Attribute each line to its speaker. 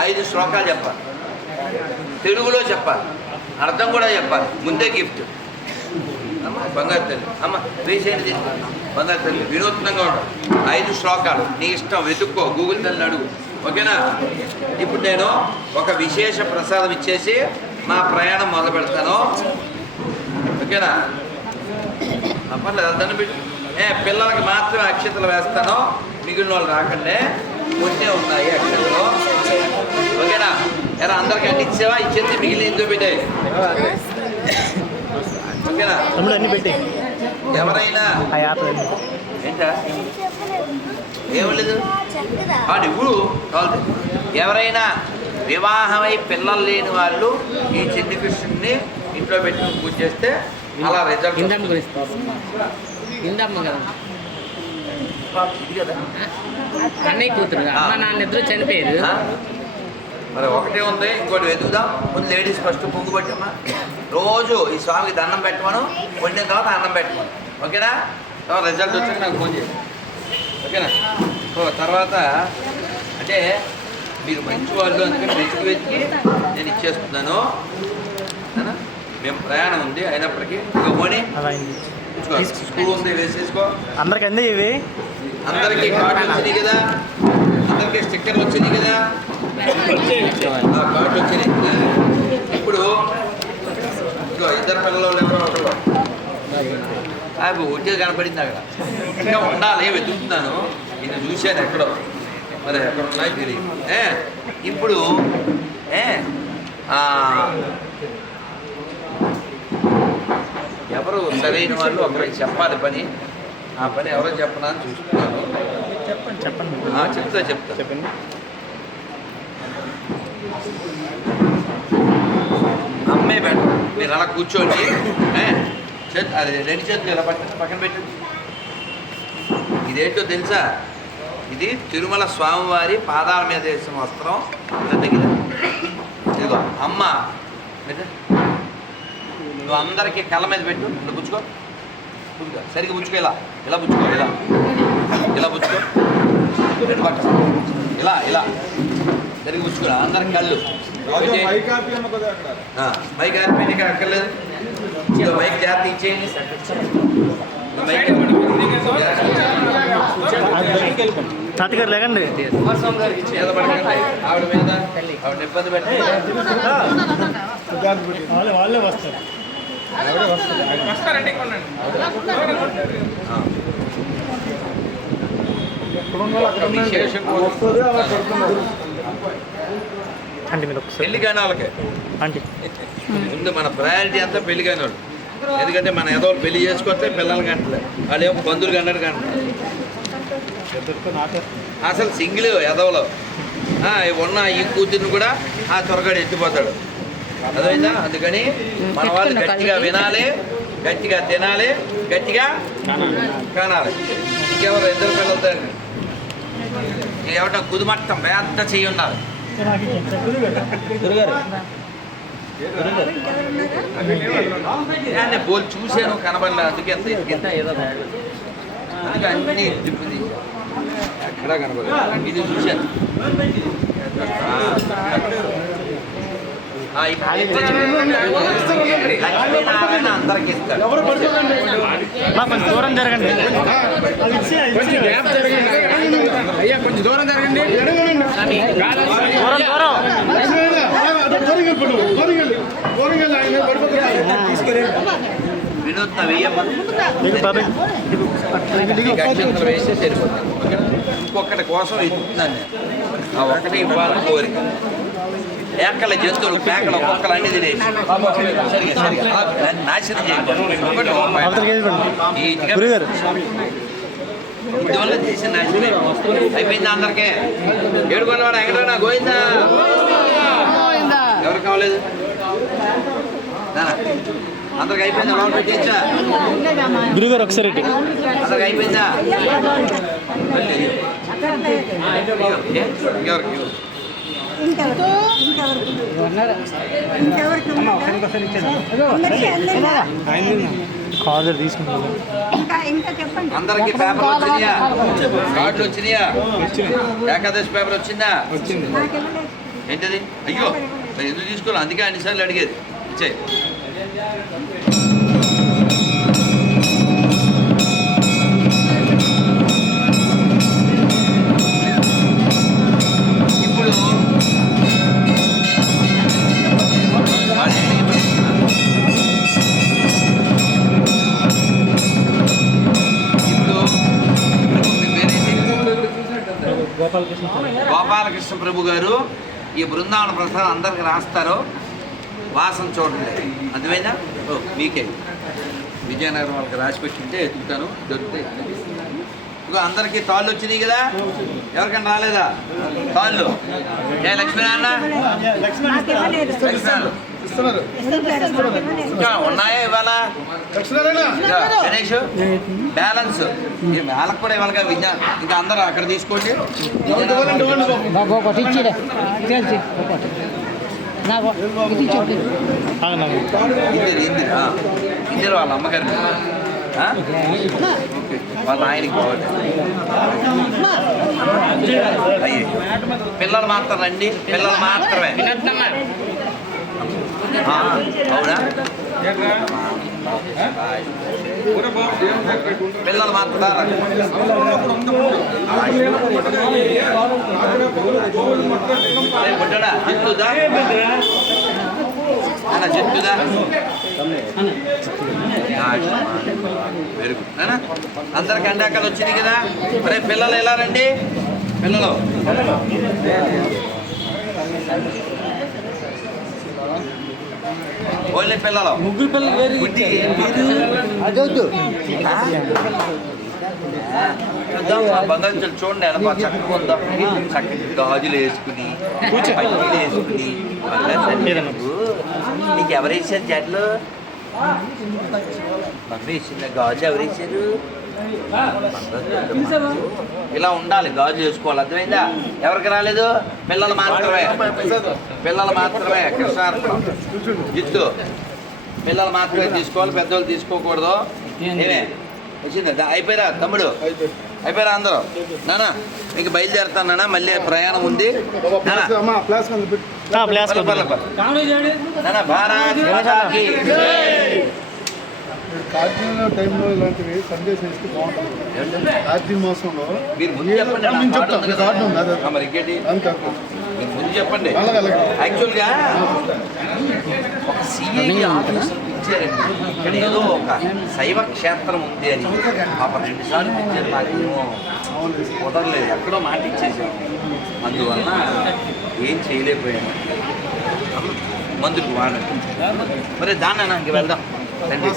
Speaker 1: ఐదు శ్లోకాలు చెప్పాలి. తెలుగులో చెప్పాలి. అర్థం కూడా చెప్పాలి. ముందే గిఫ్ట్ అమ్మ బంగారు తల్లి. అమ్మ వేసేది బంగారు తల్లి వినూత్నంగా ఉండవు ఐదు శ్లోకాలు. నీ ఇష్టం వెతుక్కో. గూగుల్ తల్లిని అడుగు. ఓకేనా? ఇప్పుడు నేను ఒక విశేష ప్రసాదం ఇచ్చేసి మా ప్రయాణం మొదలు పెడతాను. ఓకేనా? ఆ, పర్లేదు పెట్టి. ఏ పిల్లలకి మాత్రమే అక్షతలు వేస్తాను. మిగిలిన వాళ్ళు రాకండి. కొన్నే ఉన్నాయి. ఎలా అందరికి అన్ని ఇచ్చేవా ఇచ్చేది మిగిలిన ఎందుకు పెట్టాయి ఓకేనా
Speaker 2: తమ్ముడు అన్ని పెట్టి
Speaker 1: ఎవరైనా
Speaker 2: ఆ యాప్
Speaker 1: ఏంటా ఏమలేదు వాడు ఇప్పుడు కాదు ఎవరైనా వివాహమై పిల్లలు లేని వాళ్ళు ఈ చిన్ని కృష్ణుని ఇంట్లో పెట్టుకుని పూజ చేస్తే అలా రిజల్ట్
Speaker 3: ఇందమ్మ కదా
Speaker 1: ఇది కదా
Speaker 3: అన్నయ్య కూతురు అమ్మ నాన్న ఇద్దరు చనిపోయారు?
Speaker 1: మరి ఒకటే ఉంది ఇంకోటి వెతుకుదాం. ముందు లేడీస్ ఫస్ట్ పువ్వు పట్టమ్మా రోజు ఈ స్వామికి దండం పెట్టమను వండిన తర్వాత అన్నం పెట్టమను. ఓకేనా? తర్వాత రిజల్ట్ వచ్చాక నాకు ఫోన్ చేయండి ఓకేనా? సో తర్వాత అంటే మీరు మంచి వాళ్ళు అందుకని వెతికి వెతికి నేను ఇచ్చేస్తున్నాను? మేము ప్రయాణం ఉంది అయినప్పటికీ. ఇక పోనీ. స్కూల్ ఉంది వేసేసుకో.
Speaker 2: అందరికి అందే ఇవి?
Speaker 1: అందరికీ కార్డు వచ్చినాయి కదా. అందరికీ స్టిక్కర్లు వచ్చినాయి కదా ఆ, కార్డు వచ్చినాయి ఇప్పుడు ఇదిగో ఇద్దరు పిల్లలు ఎవరో ఒకరు. అవి ఒట్టిగా కనపడింది అక్కడ. ఇంకా ఉండాలి వెతుకుతున్నాను. ఇది చూశాను ఎక్కడో. మరి ఎక్కడ ఉన్నాయి తెలియదు. ఏ ఇప్పుడు ఏ ఎవరు సరైన వాళ్ళు ఒకరికి చెప్పాలి పని. ఆ పని ఎవరో చెప్పనా అని చూస్తున్నాను.
Speaker 2: చెప్పండి
Speaker 1: చెప్పండి చెప్తా చెప్తా.
Speaker 2: చెప్పండి.
Speaker 1: అమ్మే బెటర్ మీరు అలా కూర్చోండి. చేతి అది రెండు చేతులు ఇలా పక్కన పక్కన పెట్టు ఇదేంటో తెలుసా? ఇది తిరుమల స్వామివారి పాదాల మీద వేసిన వస్త్రం దగ్గర ఇదిగో అమ్మ. నువ్వు అందరికీ కళ్ళ మీద పెట్టు. ఇలా పుచ్చుకో. పుచ్చుకో. సరిగ్గా పుచ్చుకో ఇలా. ఇలా పుచ్చుకో. ఇలా. ఇలా పుచ్చుకో. ఇలా ఇలా. సరిగ్గా పుచ్చుకో అందరికి కళ్ళు. ఆ, మైక్ ఆర్పేటికి అక్కర్లేదు. ఇదో మైక్ జాగ్రత్త ఇచ్చేయండి. ఇదో మైక్
Speaker 2: తాత గారు లేకండి
Speaker 1: మీద పడకండి. ఆవిడ మీద ఆవిడ ఇబ్బంది పెట్టి
Speaker 2: వాళ్ళే వాళ్ళే వస్తారు.
Speaker 1: విశేషం కోసం.
Speaker 2: అంటే మీరు ఒకసారి
Speaker 1: పెళ్ళి కాని వాళ్ళకి.
Speaker 2: అంటే.
Speaker 1: ముందు మన ప్రయారిటీ అంతా పెళ్ళి కాని వాళ్ళు. ఎందుకంటే మన ఏదో పెళ్ళి చేసుకొస్తే పిల్లలు కంటలే వాళ్ళు ఏమో బంధువులు కన్నాడు కంటారు అసలు సింగిల్ ఎదవలో ఆ, ఉన్న ఈ కూతుర్ని కూడా ఆ త్వరగా ఎత్తిపోతాడు. అదైందా అందుకని మన వాళ్ళు గట్టిగా వినాలి గట్టిగా తినాలి గట్టిగా కానాలి. ఇంకెవరు ఇద్దరు పిల్లలతో ఎవటం కుదుమట్టం పెద్ద చెయ్యి ఉండాలి.
Speaker 2: గురుగారు.
Speaker 1: బోల్ చూశాను కనబడలే అందుకే ఎంత ఎత్తుకెళ్తా ఏదో అందుకే అన్ని తిప్పింది ఎక్కడా కనబడలేదు. ఇది చూశాను. అందరికి ఇస్తాడు.
Speaker 2: కొంచెం దూరం జరగండి.
Speaker 4: అయ్యా కొంచెం దూరం జరగండి.
Speaker 2: దూరం దూరం.
Speaker 1: వినూత్న వెయ్యమ్మ. వేస్తే సరిపోతుంది? ఇంకొకటి కోసం ఎదుగుతున్నాను నేను. ఆ ఒకటి ఇవ్వాలని కోరిక. ఏకల జంతువులు మేకలు ఒక్కొక్కలు అన్ని తినేసి. నాశనం చేయకూడదు. ఈ ఇందువల్ల దేశం నాశనం అయిపోయింది. అందరికీ? ఏడుకొన్నవాడు ఎక్కడన్నా గోయిందా ఎవరు కావలేదు? అందరికి అయిపోయిందా? లోన్ పెట్టించా
Speaker 2: గురుగారు ఒకసారి
Speaker 1: అందరికి అయిపోయిందా? ఇంకెవరికి
Speaker 2: తీసుకుంటాను.
Speaker 1: అందరికి పేపర్ వచ్చినాయా కార్డులు వచ్చినాయా? ఏకాదశి పేపర్ వచ్చిందా? ఏంటది? అయ్యో ఎందుకు తీసుకోవాలి? అందుకే అన్నిసార్లు అడిగేది. ఇచ్చే ప్రభు గారు ఈ బృందావన ప్రసాదం అందరికి రాస్తారు వాసన చూడండి. అర్థమైందా? ఓ మీకే. విజయనగరం వాళ్ళకి రాసి పెట్టింటే ఎత్తుకుతాను దొరుకుతాయి ఇగో అందరికీ తాళ్ళు వచ్చినాయి కదా? ఎవరికైనా రాలేదా? తాళ్ళు. ఏ లక్ష్మీనారాయణ. లక్ష్మీనారాయణ. ఇంకా ఉన్నాయా ఇవాళ? ఇంకా గణేష్ బ్యాలెన్స్. ఈ వాళ్ళకి కూడా ఇవాళ విజ్ఞా ఇంకా అందరూ అక్కడ తీసుకోండి.
Speaker 3: ఒకటి ఇచ్చిరే
Speaker 1: ఇందిరు వాళ్ళ అమ్మగారు. ఆ? ఓకే. వాళ్ళ ఆయనకి పోవాలి. అయ్యి పిల్లలు మాత్రం రండి. పిల్లలు మాత్రమే. అవునా పిల్లలు మాట్లాడారు రండి. అన్న జిత్తుదా వెరీ గుడ్ అందరికి ఎండాకాలం వచ్చింది కదా మరి పిల్లలు ఎలా రండి పిల్లలు ఓన్లీ పిల్లలు.
Speaker 2: ముగ్గురు పిల్లలు వేరు
Speaker 1: మా బంగారు చెల్లి చూడండి ఎలా చక్కగా ఉందా. చక్కగా గాజులు వేసుకుని పట్టీలు వేసుకుని నీకు ఎవరు వేసారు జడ్లు మమ్మీ వేసింది గాజు ఎవరు వేసారు ఇలా ఉండాలి గాజు చేసుకోవాలి అర్థమైందా? ఎవరికి రాలేదు? పిల్లలు మాత్రమే. పిల్లలు మాత్రమే కృష్ణార్పణం. జిత్తు పిల్లలు మాత్రమే తీసుకోవాలి పెద్దవాళ్ళు తీసుకోకూడదు. ఏమే? వచ్చిందా? అయిపోయారా తమ్ముడు. అయిపోయారా అందరూ. నానా ఇంక బయలుదేరుతాను నాన్న మళ్ళీ ప్రయాణం ఉంది. నానా. భారత్
Speaker 5: కార్తీక టైంలో ఇలాంటివి బాగుంటుంది. కార్తీక మాసంలో
Speaker 1: మీరు ముందు చెప్పండి మరి ఇంకేంటి?
Speaker 5: అంతే
Speaker 1: మీరు ముందు చెప్పండి. యాక్చువల్గా ఒక సిఐ ఆఫీస్ ఇచ్చారండి. ఇక్కడ ఏదో ఒక శైవ క్షేత్రం ఉంది అని. పాప రెండు సార్లు ఇచ్చారు నాకేమో కుదరలేదు. ఎక్కడో మాట ఇచ్చేసాం అందువలన ఏం చేయలేకపోయాను. మందుకు వాడండి. మరి దాన్ని ఇంక వెళ్దాం. రండి